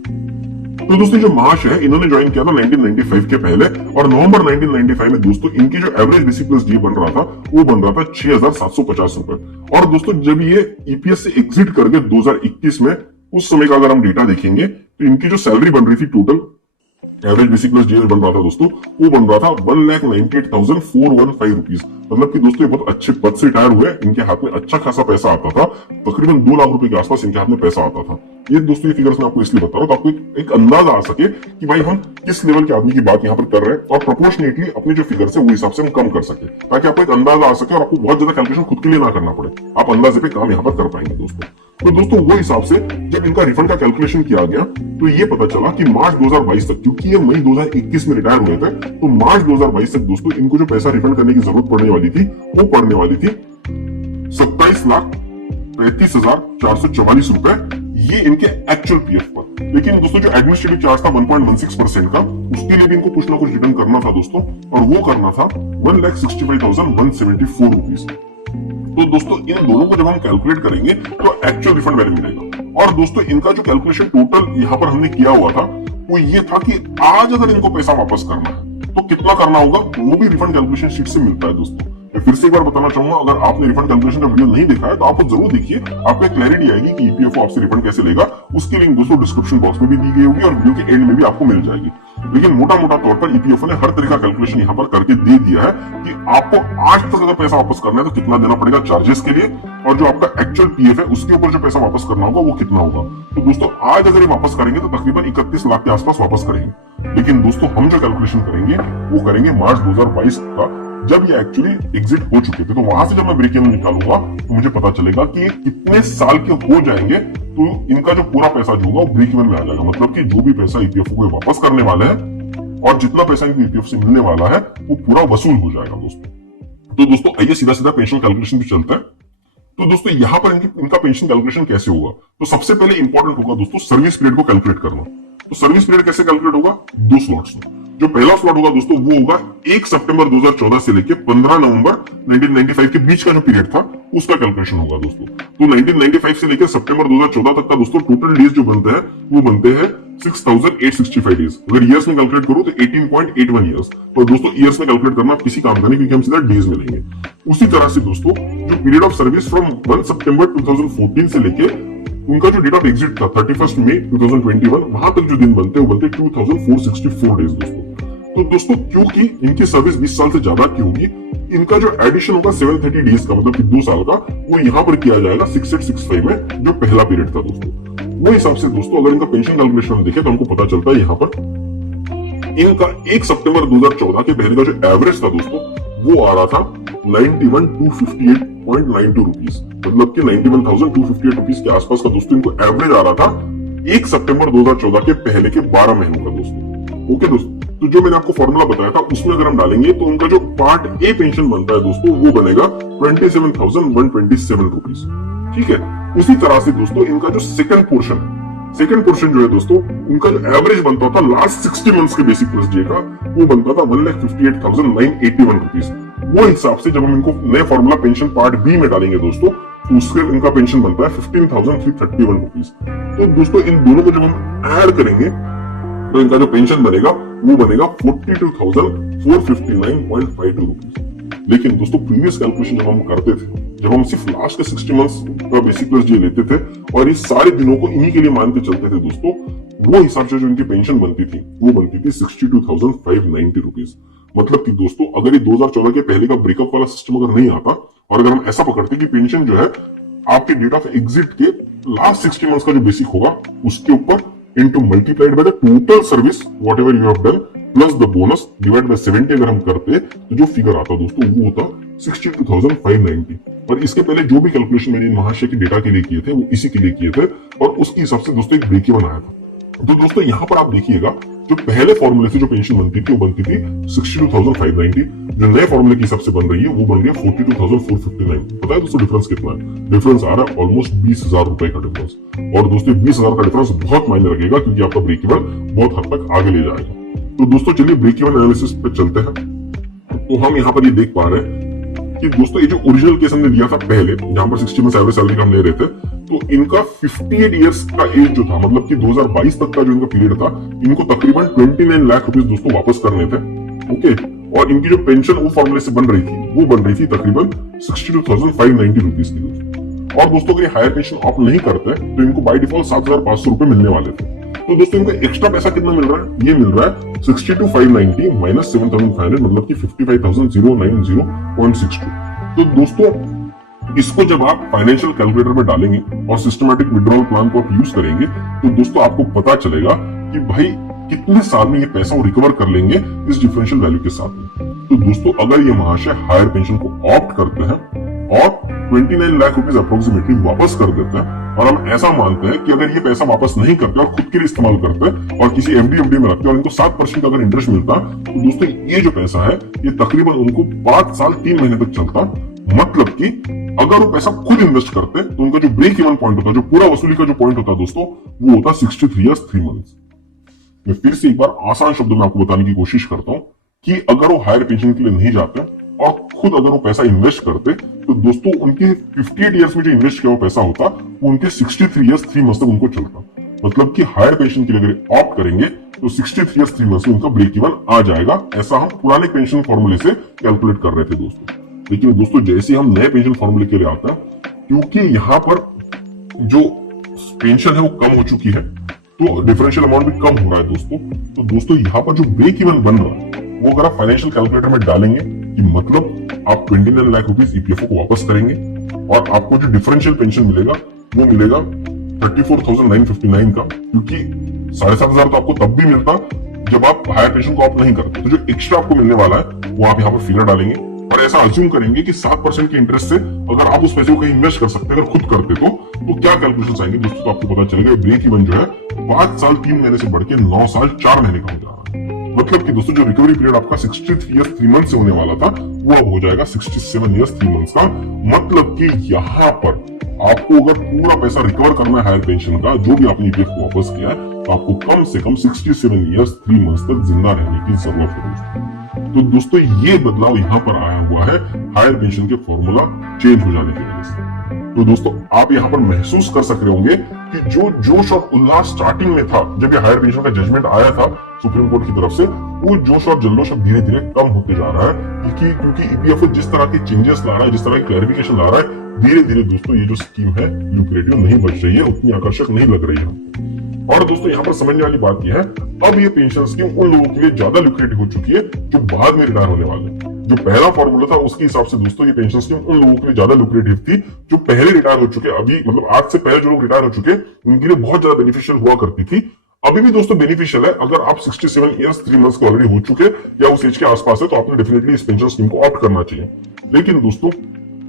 तो दोस्तों जो महाशय है इन्होंने ज्वाइन किया था 1995 के पहले, और नवंबर 1995 में दोस्तों इनकी जो एवरेज बेसिक प्लस डी बन रहा था वो बन रहा था 6,750 रुपए। और दोस्तों जब ये ईपीएस से एग्जिट कर गए 2021 में, उस समय का अगर हम डेटा देखेंगे तो इनकी जो सैलरी बन रही थी total average basic plus DS बन रहा था दोस्तों वो बन रहा था 1,98,415 रुपीज। मतलब कि दोस्तों ये बहुत अच्छे पद से रिटायर हुए, इनके हाथ में अच्छा खासा पैसा आता था, तकरीबन 2 लाख रुपए के आसपास इनके हाथ में पैसा आता था। ये दोस्तों ये फिगर्स मैं आपको इसलिए बता रहा हूं तो आपको एक अंदाजा आ सके कि भाई हम किस लेवल के आदमी की बात यहाँ पर कर रहे हैं, और प्रोपोर्शनेटली अपने जो फिगर्स है वो हिसाब से हम कम कर सके ताकि आपको एक अंदाजा आ सके और आपको बहुत ज्यादा कैलकुलेशन खुद के लिए ना करना पड़े, आप अंदाजे पे काम यहाँ पर कर पाएंगे दोस्तों। तो दोस्तों वो हिसाब से जब इनका रिफंड का कैलकुलेशन किया गया तो ये पता चला कि मार्च 2022 तक, क्योंकि ये मई 2021 में रिटायर हुए थे, तो मार्च 2022 तक दोस्तों इनको जो पैसा रिफंड करने की जरूरत पड़ने वाली थी वो पड़ने वाली थी 27,35,444 रुपए, ये इनके एक्चुअल पीएफ पर। लेकिन दोस्तों जो एडमिनिस्ट्रेटिव चार्ज था 1.16% का, उसके लिए भी इनको कुछ ना कुछ रिटर्न करना था दोस्तों, और वो करना था 1,65,174 रुपीज। तो दोस्तों इन दोनों को जब हम कैलकुलेट करेंगे तो एक्चुअल रिफंड वैल्यू मिलेगा। और दोस्तों इनका जो कैलकुलेशन टोटल यहाँ पर हमने किया हुआ था वो ये था कि आज अगर इनको पैसा वापस करना है तो कितना करना होगा, वो भी रिफंड कैलकुलेशन शीट से मिलता है दोस्तों। मैं फिर से एक बार बताना चाहूंगा, अगर आपने रिफंड कैलकुलेशन का वीडियो नहीं देखा है तो आप जरूर देखिए, आपको एक क्लैरिटी आएगी कि ईपीएफओ आपसे रिफंड कैसे लेगा। उसकी लिंक दोस्तों डिस्क्रिप्शन बॉक्स में भी दी गई होगी और वीडियो के एंड में भी आपको मिल जाएगी। लेकिन मोटा तौर पर ईपीएफओ ने हर तरह का कैलकुलेशन यहाँ पर करके दे दिया है कि आपको आज तक अगर पैसा वापस करना है तो कितना देना पड़ेगा चार्जेस के लिए, और जो आपका एक्चुअल पीएफ है उसके ऊपर जो पैसा वापस करना होगा वो कितना होगा। तो दोस्तों आज अगर ये वापस करेंगे तो तकरीबन 31 लाख के आसपास वापस करेंगे। लेकिन दोस्तों हम जो कैलकुलेशन करेंगे वो करेंगे मार्च 2022 का जब ये एक्चुअली एग्जिट हो चुके थे। तो वहां से जब मैं ब्रेक इवन निकालूंगा तो मुझे पता चलेगा कि ये कितने साल के हो जाएंगे, तो इनका जो पूरा पैसा जो होगा वो ब्रेक इवन में आ जाएगा। मतलब कि जो भी पैसा ईपीएफओ को वापस करने वाले हैं और जितना पैसा इनको ईपीएफ से मिलने वाला है वो पूरा वसूल हो जाएगा दोस्तों। तो दोस्तों आइए सीधा सीधा पेंशन कैलकुलेशन पे चलता है। तो दोस्तों यहां पर इनका पेंशन कैलकुलेशन कैसे होगा, तो सबसे पहले इंपॉर्टेंट होगा दोस्तों सर्विस पीरियड को कैलकुलेट करना। तो सर्विस पीरियड कैसे कैलकुलेट होगा, दो स्लॉट्स में। जो पहला स्लॉट होगा दोस्तों वो होगा 1 सितंबर 2014 से लेके 15 नवंबर 1995 के बीच का जो पीरियड था उसका कैलकुलेशन होगा दोस्तों। तो 1995 से लेकर सितंबर 2014 तक का दोस्तों टोटल डेज जो बनते हैं वो बनते हैं 6865 डेज। अगर ईयर्स में कैलकुलेट करूं तो 18.81 ईयर्स। तो दोस्तों ईयर्स में कैलकुलेट करना किसी काम का नहीं, क्योंकि हम सीधा डेज में लेंगे। उसी तरह से दोस्तों जो पीरियड ऑफ सर्विस फ्रॉम 1 सितंबर 2014 से लेके उनका जो डेट ऑफ एग्जिट था 31 मई 2021 वहां तक जो दिन बनते हैं वो बनते 2464 डेज दोस्तों। तो दोस्तों क्योंकि इनकी सर्विस 20 साल से ज्यादा की होगी, इनका जो एडिशन होगा 730 डेज का, मतलब कि 2 साल का, वो यहाँ पर किया जाएगा 6865 में जो पहला पीरियड था दोस्तों। वो हिसाब से दोस्तों अगर इनका पेंशन कैलकुलेशन हम देखें तो हमको पता चलता है यहाँ पर इनका 1 सितंबर 2014 के पहले का जो एवरेज था दोस्तों वो आ रहा था 91,258.92 रुपीज, मतलब कि 91,258 रुपीज के आसपास का दोस्तों इनको एवरेज आ रहा था 1 सितंबर 2014 के पहले के 12 महीनों का दोस्तों। ओके दोस्तों, तो जो मैंने आपको फॉर्मूला बताया था उसमें अगर हम डालेंगे तो उनका जो पार्ट ए पेंशन बनता है दोस्तों वो बनेगा 27,127 रुपीज। ठीक है, उसी तरह से दोस्तों इनका जो सेकंड पोर्शन जो है दोस्तों उनका जो एवरेज बनता था लास्ट 60 मंथ्स के बेसिक प्लस डे का वो बनता था 1,58,981 रुपीज। वो हिसाब से जब हम इनको नए फॉर्मूला पेंशन पार्ट बी में डालेंगे दोस्तों तो उसके इनका पेंशन बनता है 15,331 रुपीज। तो दोस्तों इन दोनों को जब हम ऐड करेंगे तो इनका जो पेंशन बनेगा वो बनेगा 42,459.52 रुपीज। लेकिन दोस्तों प्रीवियस कैलकुलेशन जब हम करते थे, जब हम सिर्फ लास्ट के 60 मंथ्स का बेसिक प्लस डे लेते थे और इस सारे दिनों को इन्हीं के लिए मान के चलते थे दोस्तों, वो हिसाब से जो इनकी पेंशन बनती थी वो बनती थी 62,590 रुपीज। मतलब कि दोस्तों अगर ये 2014 के पहले का ब्रेकअप वाला सिस्टम अगर नहीं आता और अगर हम ऐसा पकड़ते कि पेंशन जो है आपके डेट ऑफ एग्जिट के लास्ट 60 मंथ्स का जो बेसिक होगा उसके ऊपर into multiplied by the total service whatever you have done plus the bonus divided by 70 अगर हम करते तो जो फिगर आता दोस्तों वो होता 62,590। और इसके पहले जो भी कैलकुलेशन मैंने महाशय के डेटा के लिए किए थे वो इसी के लिए किए थे और उसके हिसाब से दोस्तों एक ब्रेक इवन आया था। तो दोस्तों यहाँ पर आप देखिएगा जो पहले फॉर्मूले से जो पेंशन बनती थी वो बनती थी 62,590, जो नए फॉर्मूले के हिसाब से बन रही है वो बन रही है 42,459। पता है दोस्तों डिफरेंस कितना है? डिफरेंस आ रहा है ऑलमोस्ट 20,000 रुपए का डिफरेंस। और दोस्तों 20,000 का डिफरेंस बहुत मायने रखेगा क्योंकि आपका ब्रेक इवन बहुत हद तक आगे ले जाएगा। तो दोस्तों चलिए ब्रेक इवन एनालिसिस पे चलते हैं। तो हम यहाँ पर ये देख पा रहे हैं कि दोस्तों ये जो ओरिजिनल केस हमने लिया था पहले जहां पर 60 मंथ्स एवरेज सैलरी का हम ले रहे थे, तो इनका 58 इयर्स का एज जो था, मतलब कि 2022 तक का जो इनका पीरियड था, इनको तकरीबन 29 लाख रुपीस दोस्तों वापस करने थे। ओके, और इनकी जो पेंशन वो फॉर्मूले से बन रही थी वो बन रही थी तकरीबन 62,590 रुपीस की दोस्तों। और दोस्तों अगर ये हायर पेंशन ऑफ नहीं करते तो इनको बाय डिफॉल्ट 7,500 रुपए मिलने वाले थे। तो दोस्तों इनको एक्स्ट्रा पैसा कितना मिल रहा है? ये मिल रहा है 62,590 माइनस 7,500, मतलब कि 55,090.62। तो दोस्तों इसको जब आप फाइनेंशियल कैलकुलेटर में डालेंगे और सिस्टमैटिक विड्रॉल प्लान को आप यूज करेंगे तो दोस्तों आपको पता चलेगा कि भाई कितने साल में ये पैसा वो रिकवर कर लेंगे इस डिफरेंशियल वैल्यू के साथ में। तो दोस्तों अगर ये महाशय हायर पेंशन को ऑप्ट करते हैं और 29 लाख रुपीज अप्रोक्सीमेटली वापस कर देते हैं और हम ऐसा मानते हैं कि अगर ये पैसा वापस नहीं करते और खुद के लिए इस्तेमाल करते हैं और किसी एफडी में रखते हैं और इनको 7% का अगर इंटरेस्ट मिलता तो दोस्तों ये जो पैसा है ये तकरीबन उनको 5 साल 3 महीने तक चलता। मतलब कि अगर वो पैसा खुद इन्वेस्ट करते तो उनका जो ब्रेक इवन पॉइंट होता, जो पूरा वसूली का जो पॉइंट होता दोस्तों वो होता 63 इयर्स 3 मंथ्स। मैं फिर से एक बार आसान शब्दों में आपको बताने की कोशिश करता हूं कि अगर वो हायर पेंशन के लिए नहीं जाते और खुद अगर वो पैसा इन्वेस्ट करते तो दोस्तों उनके 58 इयर्स में जो इन्वेस्ट किया हुआ पैसा होता वो उनके 63 इयर्स 3 मंथ्स तक उनको चलता। मतलब कि हायर पेंशन के लिए अगर ऑप्ट करेंगे तो 63 इयर्स 3 मंथ्स में उनका ब्रेक इवन आ जाएगा। ऐसा हम पुराने पेंशन फॉर्मूले से कैलकुलेट कर रहे थे दोस्तों। लेकिन दोस्तों जैसे हम नए पेंशन फॉर्मूले के लिए आते हैं, क्योंकि यहाँ पर जो पेंशन है वो कम हो चुकी है तो डिफरेंशियल अमाउंट भी कम हो रहा है दोस्तों। तो दोस्तों यहाँ पर जो ब्रेक इवन बन रहा है वो अगर आप फाइनेंशियल कैलकुलेटर में डालेंगे कि मतलब आप 29 लाख रुपीस ईपीएफओ को वापस करेंगे और आपको जो डिफरेंशियल पेंशन मिलेगा वो मिलेगा 34,959 का, क्योंकि 7,500 तो आपको तब भी मिलता जब आप हायर पेंशन को ऑप्ट नहीं करते। तो जो एक्स्ट्रा आपको मिलने वाला है वो आप यहाँ पर फिगर डालेंगे और ऐसा अज्यूम करेंगे कि 7% के इंटरेस्ट से अगर आप उस पैसे को कहीं इन्वेस्ट कर सकते हैं, अगर खुद करते तो क्या कैलकुलेशन आएंगे दोस्तों, तो आपको पता चलेगा ब्रेक इवन जो है 5 साल 3 महीने से बढ़ के 9 साल 4 महीने का हो जा रहा है। मतलब कि दोस्तों जो रिकवरी पीरियड आपका 63 ईयर्स 3 मंथ से होने वाला था वो अब हो जाएगा 67 ईयर्स 3 मंथ्स का। मतलब कि यहाँ पर आपको अगर पूरा पैसा रिकवर करना है हायर पेंशन का, जो भी आपने ईपीएफ को वापस किया है, तो आपको कम से कम 67 ईयर्स 3 मंथ्स तक जिंदा रहने की जरूरत है। तो दोस्तों ये बदलाव यहाँ पर आया हुआ है हायर पेंशन के फॉर्मूला चेंज हो जाने की वजह से। तो दोस्तों आप यहाँ पर महसूस कर सक रहे होंगे कि जो जोश और उल्लास स्टार्टिंग में था जब ये हायर पेंशन का जजमेंट आया था सुप्रीम कोर्ट की तरफ से, वो जोश और जल्लोश अब धीरे धीरे कम होते जा रहा है, क्योंकि ईपीएफओ जिस तरह के चेंजेस ला रहा है, जिस तरह की क्लैरिफिकेशन ला रहा है, धीरे धीरे दोस्तों ये जो स्कीम है ल्यूक्रेटिव नहीं बच रही है, उतनी आकर्षक नहीं लग रही है। और दोस्तों यहाँ पर समझने वाली बात यह है, अब ये पेंशन स्कीम उन लोगों के लिए ज्यादा ल्यूक्रेटिव हो चुकी है जो बाद में रिटायर होने वाले हैं। जो पहला फॉर्मूला था उसके हिसाब से दोस्तों ये पेंशन स्कीम उन लोगों के लिए ज्यादा ल्यूक्रेटिव थी जो पहले रिटायर हो चुके, अभी मतलब आज से पहले जो लोग रिटायर हो चुके उनके लिए बहुत ज्यादा बेनिफिशियल हुआ करती थी। अभी भी दोस्तों बेनिफिशियल है, अगर आप 67 ईयर्स 3 मंथ्स के ऑलरेडी हो चुके या उस एज के आसपास है तो आपने डेफिनेटली इस पेंशन स्कीम को ऑप्ट करना चाहिए। लेकिन दोस्तों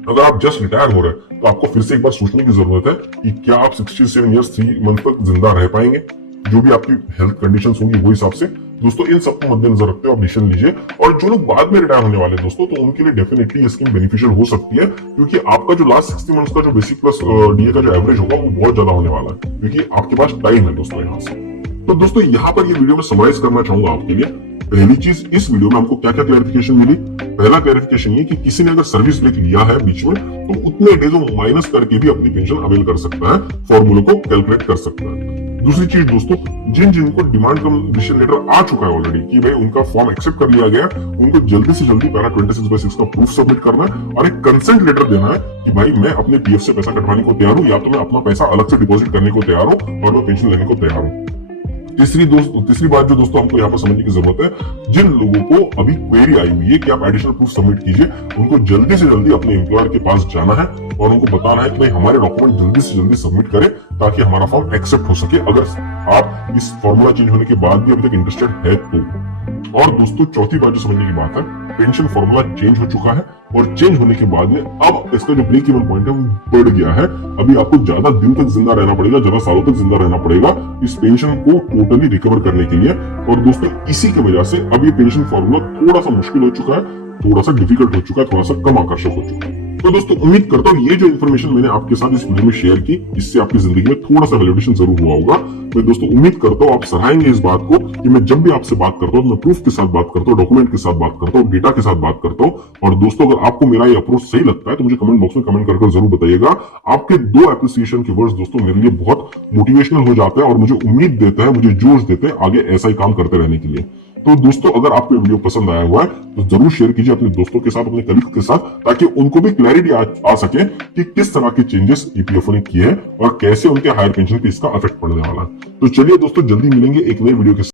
अगर आप जस्ट रिटायर हो रहे हैं तो आपको फिर से एक बार सोचने की जरूरत है कि क्या आप 67 ईयर्स 3 मंथ तक जिंदा रह पाएंगे, जो भी आपकी हेल्थ कंडीशंस होंगी वो हिसाब से। दोस्तों इन सबको मद्देनजर रखते हुए आप डिसीजन लीजिए। और जो लोग बाद में रिटायर होने वाले दोस्तों, तो उनके लिए डेफिनेटली ये स्कीम बेनिफिशियल हो सकती है, क्योंकि आपका जो लास्ट 60 मंथ्स का जो बेसिक प्लस डीए का जो एवरेज होगा वो बहुत ज्यादा होने वाला है, क्योंकि आपके पास टाइम है दोस्तों यहाँ से। तो दोस्तों यहाँ पर ये वीडियो में समराइज करना चाहूंगा आपके लिए। पहली चीज, इस वीडियो में हमको क्या क्या क्लैरिफिकेशन मिली। पहला क्लैरिफिकेशन ये कि किसी ने अगर सर्विस ब्रेक लिया है बीच में तो उतने डेजों माइनस करके भी अपनी पेंशन अवेल कर सकता है, फॉर्मूले को कैलकुलेट कर सकता है। दूसरी चीज दोस्तों, जिनको डिमांड कंडीशन लेटर आ चुका है ऑलरेडी कि भाई उनका फॉर्म एक्सेप्ट कर लिया गया, उनको जल्दी से जल्दी पैरा 26/6 का प्रूफ सबमिट करना है और एक कंसेंट लेटर देना है कि भाई मैं अपने पीएफ से पैसा कटवाने को तैयार हूं, या तो मैं अपना पैसा अलग से डिपॉजिट करने को तैयार हूं और मैं पेंशन लेने को तैयार हूं। तीसरी बात जो दोस्तों हमको यहाँ पर समझने की जरूरत है, जिन लोगों को अभी क्वेरी आई हुई है कि आप एडिशनल प्रूफ सबमिट कीजिए, उनको जल्दी से जल्दी अपने एम्प्लॉयर के पास जाना है और उनको बताना है कि भाई हमारे डॉक्यूमेंट जल्दी से जल्दी सबमिट करें ताकि हमारा फॉर्म एक्सेप्ट हो सके, अगर आप इस फॉर्मूला चेंज होने के बाद भी अभी तक इंटरेस्टेड है तो। और दोस्तों चौथी बात जो समझने की बात है, पेंशन फॉर्मूला चेंज हो चुका है और चेंज होने के बाद में अब इसका जो ब्रेक इवन पॉइंट है वो बढ़ गया है। अभी आपको ज्यादा दिन तक जिंदा रहना पड़ेगा, ज्यादा सालों तक जिंदा रहना पड़ेगा इस पेंशन को टोटली रिकवर करने के लिए। और दोस्तों इसी की वजह से अब ये पेंशन फॉर्मूला थोड़ा सा मुश्किल हो चुका है, थोड़ा सा डिफिकल्ट हो चुका है, थोड़ा सा कम आकर्षक हो चुका है। तो दोस्तों उम्मीद करता हूँ ये जो इन्फॉर्मेशन मैंने आपके साथ इस वीडियो में शेयर की, इससे आपकी जिंदगी में थोड़ा सा वैलिडेशन जरूर हुआ होगा। मैं दोस्तों उम्मीद करता हूँ आप सराहेंगे इस बात को कि मैं जब भी आपसे बात करता हूँ, मैं प्रूफ के साथ बात करता हूँ, डॉक्यूमेंट के साथ बात करता हूँ, डेटा के साथ बात करता हूँ। और दोस्तों अगर आपको मेरा ये अप्रोच सही लगता है तो मुझे कमेंट बॉक्स में कमेंट कर जरूर बताइएगा। आपके 2 एप्रिसिएशन के वर्ड्स दोस्तों मेरे लिए बहुत मोटिवेशनल हो जाते हैं और मुझे उम्मीद देता है, मुझे जोश देते हैं आगे ऐसा ही काम करते रहने के लिए। तो दोस्तों अगर आपको वीडियो पसंद आया हुआ है तो जरूर शेयर कीजिए अपने दोस्तों के साथ, अपने कलीग के साथ, ताकि उनको भी क्लैरिटी आ सके कि किस तरह के चेंजेस ईपीएफओ ने किए हैं और कैसे उनके हायर पेंशन पे इसका इफेक्ट पड़ने वाला है। तो चलिए दोस्तों जल्दी मिलेंगे एक नए वीडियो के साथ।